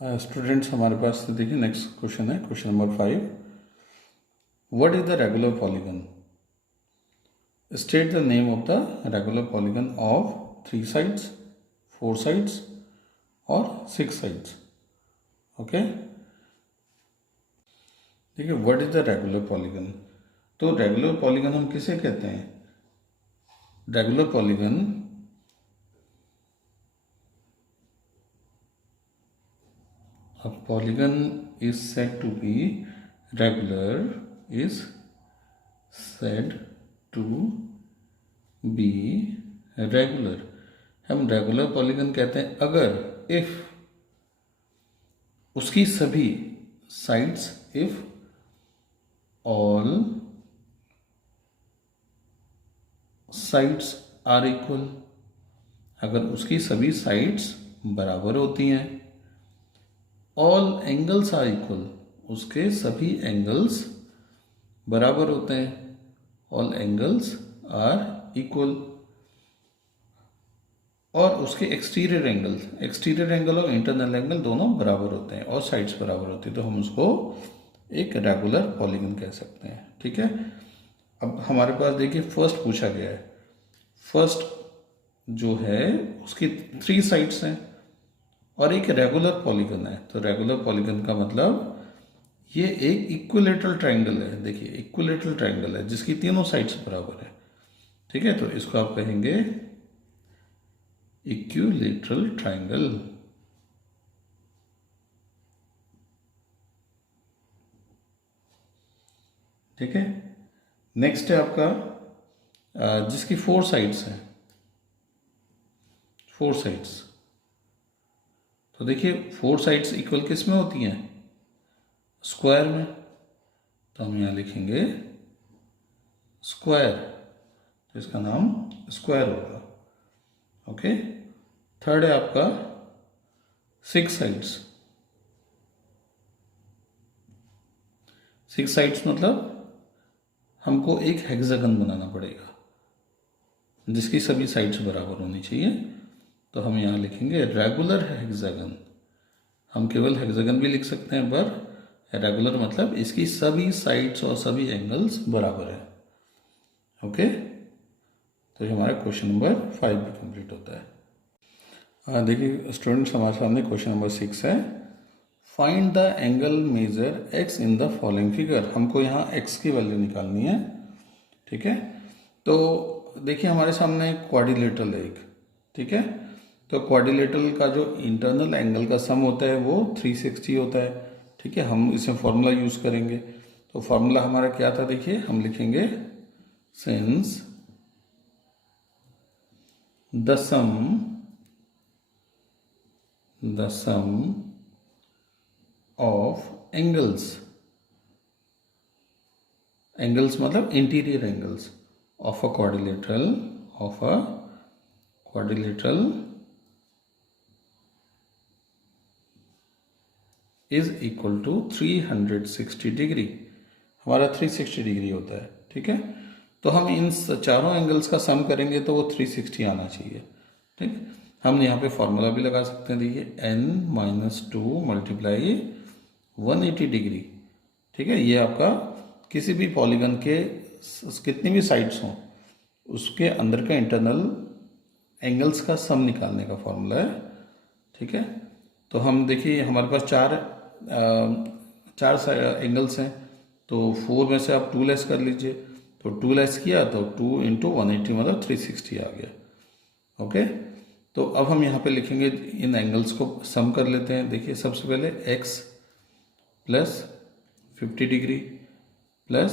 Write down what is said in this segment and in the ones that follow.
Students हमारे पास देखिए next question है question number 5। What is the regular polygon? State the name of the regular polygon of 3 sides, 4 sides और 6 sides. Okay, देखिए what is the regular polygon. तो regular polygon हम किसे कहते हैं? Regular polygon a polygon is said to be regular, is said to be regular। हम regular polygon कहते हैं अगर इफ उसकी सभी sides, if all sides are equal, अगर उसकी सभी साइड्स बराबर होती हैं। ऑल एंगल्स आर इक्वल, उसके सभी एंगल्स बराबर होते हैं। All angles are equal. और उसके एक्सटीरियर एंगल और इंटरनल एंगल दोनों बराबर होते हैं और साइड्स बराबर होती है, तो हम उसको एक रेगुलर पॉलीगन कह सकते हैं। ठीक है, अब हमारे पास देखिए फर्स्ट पूछा गया है। फर्स्ट जो है उसकी 3 साइड्स हैं और एक रेगुलर पॉलीगन है। तो रेगुलर पॉलीगन का मतलब ये एक इक्विलेटरल ट्रायंगल है। देखिए इक्विलेटरल ट्रायंगल है जिसकी तीनों साइड्स बराबर है। ठीक है, तो इसको आप कहेंगे इक्विलेटरल ट्रायंगल। ठीक है, नेक्स्ट है आपका जिसकी 4 साइड्स हैं, 4 साइड्स। तो देखिए 4 साइड्स इक्वल किस में होती हैं? स्क्वायर में। तो हम यहां लिखेंगे स्क्वायर, तो इसका नाम स्क्वायर होगा। ओके, थर्ड है आपका 6 साइड्स। 6 साइड्स मतलब हमको एक हेक्सागन बनाना पड़ेगा जिसकी सभी साइड्स बराबर होनी चाहिए। तो हम यहाँ लिखेंगे रेगुलर हेक्सागन। हम केवल हेक्सागन भी लिख सकते हैं, पर रेगुलर मतलब इसकी सभी साइड्स और सभी एंगल्स बराबर है। ओके, तो ये हमारा क्वेश्चन नंबर 5 भी कंप्लीट होता है। देखिए स्टूडेंट्स हमारे सामने क्वेश्चन नंबर 6 है। Find the angle measure x in the following figure. हमको यहाँ एक्स की वैल्यू निकालनी है। ठीक है, तो देखिए हमारे सामने क्वाड्रिलेटरल है एक। ठीक है, तो क्वाड्रिलेटरल का जो इंटरनल एंगल का सम होता है वो 360 होता है। ठीक है, हम इसमें फॉर्मूला यूज करेंगे। तो फॉर्मूला हमारा क्या था? देखिए हम लिखेंगे since the sum of angles मतलब interior angles of a quadrilateral is equal to 360 degree. हमारा 360 डिग्री होता है। ठीक है, तो हम इन चारों एंगल्स का सम करेंगे तो वो 360 आना चाहिए। ठीक, हम यहाँ पे फॉर्मूला भी लगा सकते हैं। देखिए n-2 मल्टीप्लाई 180 डिग्री। ठीक है, ये आपका किसी भी पॉलीगन के कितनी भी साइड्स हों उसके अंदर का इंटरनल एंगल्स का सम निकालने का फॉर्मूला है। ठीक है, तो हम देखिए हमारे पास चार एंगल्स हैं, तो 4 में से आप 2 लेस कर लीजिए। तो 2 लेस किया तो 2 × 180 मतलब 360 आ गया। ओके, तो अब हम यहाँ पे लिखेंगे, इन एंगल्स को सम कर लेते हैं। देखिए सबसे पहले x plus 50 degree plus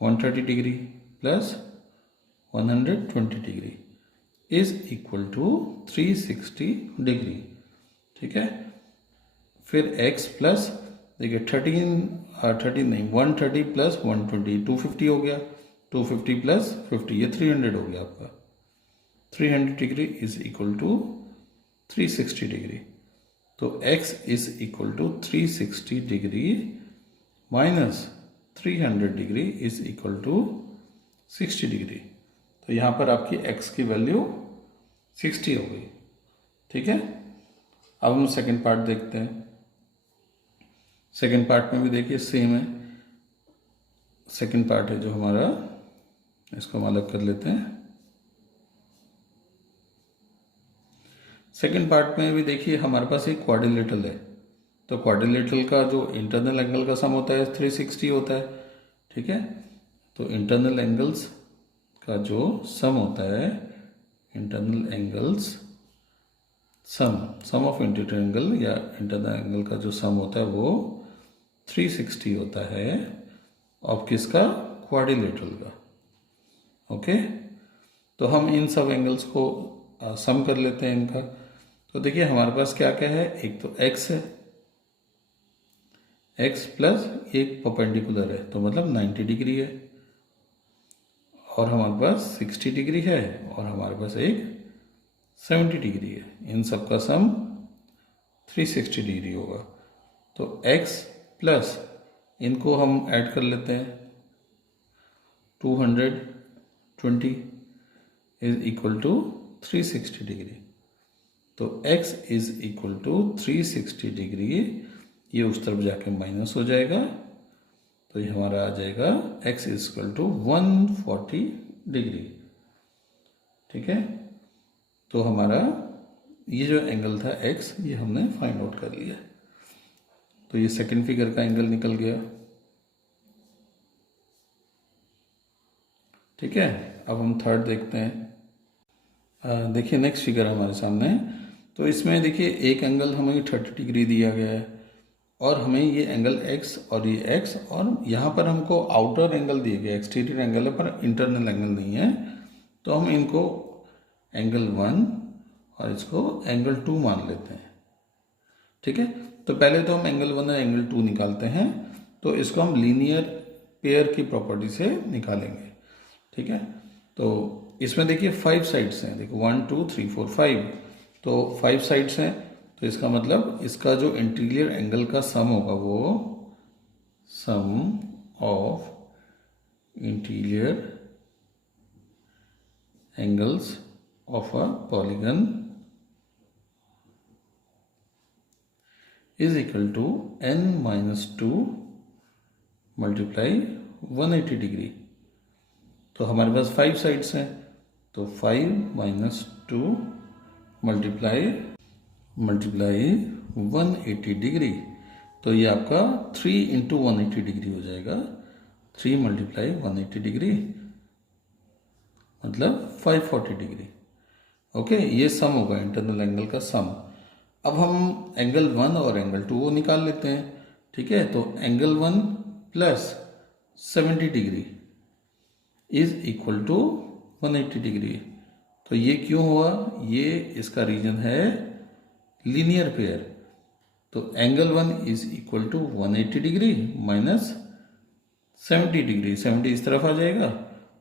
130 degree plus 120 degree is equal to 360 degree. ठीक है, फिर x प्लस देखिए 130 नहीं 130 प्लस 120 250 हो गया। 250 प्लस 50 ये 300 हो गया आपका। 300 degree is equal to 360 degree. तो x is equal to 360 degree minus 300 degree is equal to 60 degree. तो यहाँ पर आपकी x की वैल्यू 60 हो गई। ठीक है, अब हम सेकंड पार्ट देखते हैं। सेकंड पार्ट में भी देखिए सेम है। सेकंड पार्ट है जो हमारा, इसको हम अलग कर लेते हैं। सेकंड पार्ट में भी देखिए हमारे पास एक क्वाड्रिलेटरल है, तो क्वाड्रिलेटरल का जो इंटरनल एंगल का सम होता है 360 होता है, ठीक है। तो इंटरनल एंगल्स का जो सम होता है, internal angles sum of interior angle या इंटरनल एंगल का जो सम होता है वो 360 होता है ऑफ किसका, क्वाड्रिलेटरल का। ओके, तो हम इन सब एंगल्स को सम कर लेते हैं इनका। तो देखिए हमारे पास क्या क्या है, एक तो x है, x प्लस एक परपेंडिकुलर है तो मतलब 90 डिग्री है, और हमारे पास 60 डिग्री है, और हमारे पास एक 70 डिग्री है। इन सब का सम 360 डिग्री होगा। तो x प्लस इनको हम ऐड कर लेते हैं, 220 इज इक्वल टू 360 डिग्री। तो x is equal to 360 degree, ये उस तरफ जाके माइनस हो जाएगा, तो ये हमारा आ जाएगा x is equal to 140 degree, ठीक है। तो हमारा ये जो एंगल था x, ये हमने फाइंड आउट कर लिया। तो ये सेकंड फिगर का एंगल निकल गया, ठीक है। अब हम थर्ड देखते हैं। देखिए नेक्स्ट फिगर हमारे सामने है। तो इसमें देखिए एक एंगल हमें 30 डिग्री दिया गया है, और हमें ये एंगल x और ये x, और यहाँ पर हमको आउटर एंगल दिए गए, एक्सटीरियर एंगल है पर इंटरनल एंगल नहीं है। तो हम इनको एंगल 1 और इसको एंगल 2 मान लेते हैं, ठीक है। तो पहले तो हम एंगल 1 और एंगल 2 निकालते हैं। तो इसको हम लीनियर पेयर की प्रॉपर्टी से निकालेंगे, ठीक है। तो इसमें देखिए 5 साइड्स हैं, देखो 1 2 3 4 5, तो 5 साइड्स हैं। तो इसका मतलब इसका जो इंटीरियर एंगल का सम होगा वो sum of interior angles of a polygon is equal to n-2 multiply 180 degree. तो हमारे पास 5 साइड्स हैं, तो 5 - 2 मल्टीप्लाई 180 डिग्री। तो ये आपका 3 × 180 डिग्री हो जाएगा। 3 × 180 डिग्री मतलब 540 डिग्री। ओके, ये सम होगा इंटरनल एंगल का सम। अब हम एंगल 1 और एंगल 2 वो निकाल लेते हैं, ठीक है। तो angle 1 plus 70 degree is equal to 180 degree. तो ये क्यों हुआ, ये इसका रीजन है लीनियर पेयर। तो angle 1 is equal to 180 degree minus 70 degree, 70 इस तरफ आ जाएगा,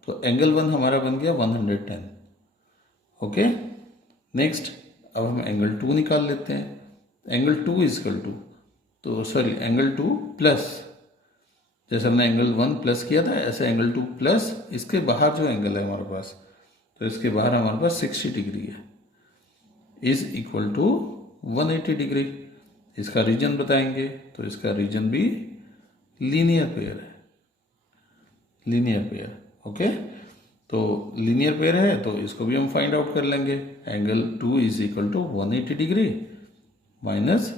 तो एंगल 1 हमारा बन गया 110। ओके, नेक्स्ट अब हम एंगल 2 निकाल लेते हैं। एंगल 2 इज इक्वल टू, तो सॉरी एंगल 2 प्लस, जैसे हमने एंगल 1 प्लस किया था ऐसे एंगल 2 प्लस इसके बाहर जो एंगल है हमारे पास, तो इसके बाहर हमारे पास 60 डिग्री है, इज इक्वल टू 180 डिग्री। इसका रीजन बताएंगे, तो इसका रीजन भी लीनियर पेयर है, लीनियर पेयर। ओके, तो लीनियर पेयर है तो इसको भी हम फाइंड आउट कर लेंगे। Angle 2 is equal to 180 degree minus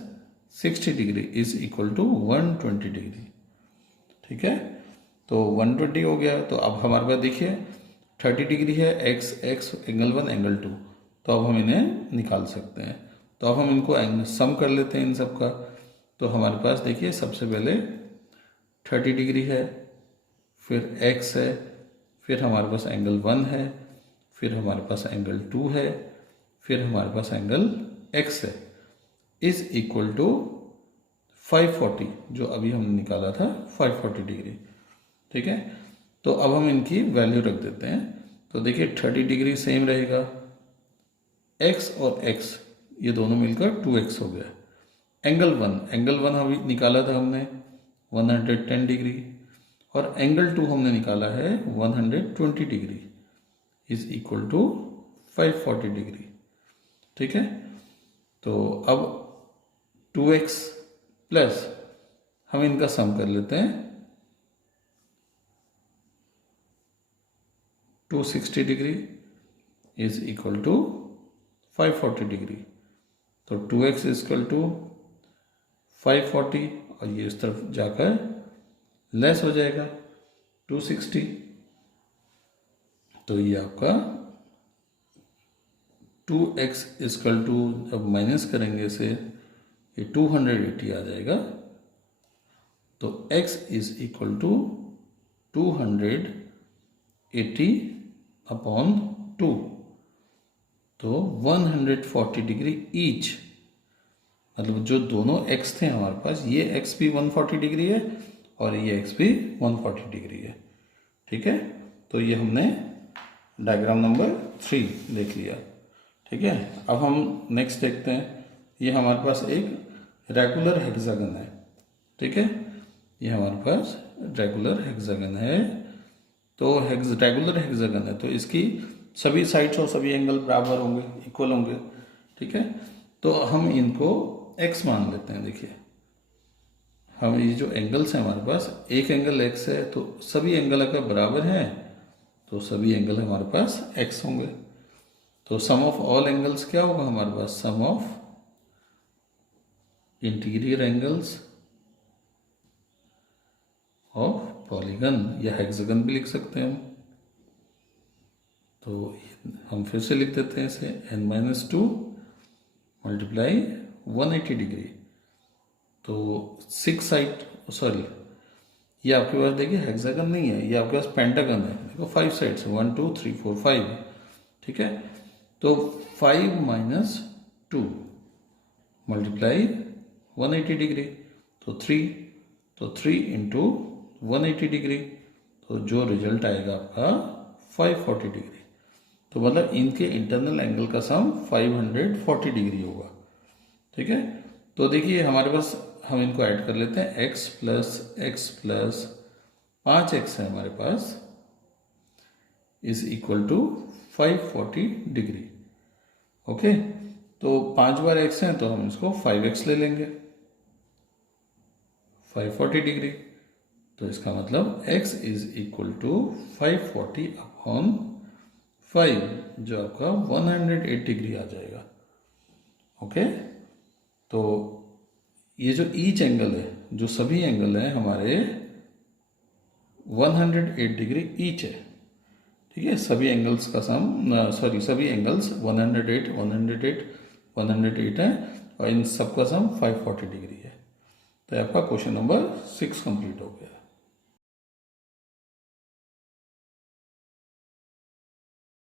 60 degree is equal to 120 degree, ठीक है। तो 120 हो गया। तो अब हमारे पास देखिए 30 डिग्री है, x एंगल 1 एंगल 2, तो अब हम इन्हें निकाल सकते हैं। तो अब हम इनको सम कर लेते हैं इन सब का। तो हमारे पास देखिए सबसे पहले 30 डिग्री है, फिर x है, फिर हमारे पास एंगल 1 है, फिर हमारे पास एंगल 2 है, फिर हमारे पास एंगल x है, इज इक्वल टू 540, जो अभी हमने निकाला था 540 डिग्री, ठीक है। तो अब हम इनकी वैल्यू रख देते हैं। तो देखिए 30 डिग्री सेम रहेगा, x और x ये दोनों मिलकर 2x हो गया। एंगल 1 अभी निकाला था हमने 110 डिग्री, और एंगल 2 हमने निकाला है 120 degree, is equal to 540 degree, ठीक है। तो अब 2x प्लस हम इनका सम कर लेते हैं 260 degree is equal to 540 degree. तो 2x इज इक्वल टू 540 और ये इस तरफ जाकर लेस हो जाएगा 260। तो ये आपका 2x इक्वल टू अब माइनस करेंगे इसे ये 280 आ जाएगा। तो x is equal to 280 upon 2, तो 140 डिग्री ईच। मतलब जो दोनों x थे हमारे पास, ये x भी 140 डिग्री है और ये x भी 140 डिग्री है। ठीक है, तो ये हमने डायग्राम नंबर 3 देख लिया। ठीक है, अब हम नेक्स्ट देखते हैं। ये हमारे पास एक रेगुलर हेक्सागन है। ठीक है, ये हमारे पास रेगुलर हेक्सागन है। तो रेगुलर हेक्सागन है तो इसकी सभी साइड्स और सभी एंगल बराबर होंगे, इक्वल होंगे। ठीक है, तो हम इनको x मान लेते हैं। देखिए, हम ये जो एंगल्स हैं हमारे पास, एक एंगल x है तो सभी एंगल अगर बराबर हैं तो सभी एंगल हमारे पास x होंगे। तो सम ऑफ ऑल एंगल्स क्या होगा हमारे पास? Sum of interior angles of polygon या हेक्सागन भी लिख सकते हैं हम। तो हम फिर से लिख देते हैं इसे n-2 मल्टीप्लाई 180 डिग्री। तो 6 साइड, सॉरी ये आपके पास देखिए हेक्सागन नहीं है, ये आपके पास पेंटागन है। देखो 5 साइड्स 1 2 3 4 5। ठीक है, तो 5 माइनस 2 मल्टीप्लाई 180 डिग्री, तो 3, तो 3 इंटू 180 डिग्री, तो जो रिजल्ट आएगा आपका 540 डिग्री। तो मतलब इनके इंटरनल एंगल का सम 540 डिग्री होगा। ठीक है, तो देखिए हमारे पास, हम इनको ऐड कर लेते हैं। x प्लस 5x है हमारे पास is equal to 540 degree. Okay, तो 5 बार x है तो हम इसको 5x ले लेंगे 540 डिग्री। तो इसका मतलब x is equal to 540 upon 5, जो आपका 108 डिग्री आ जाएगा। ओके, तो ये जो ईच एंगल है, जो सभी एंगल हैं हमारे 108 डिग्री ईच है। ठीक है, सभी एंगल्स का सम, सॉरी सभी एंगल्स 108 108 108 है और इन सब का सम 540 डिग्री है। तो आपका क्वेश्चन नंबर 6 कंप्लीट हो गया।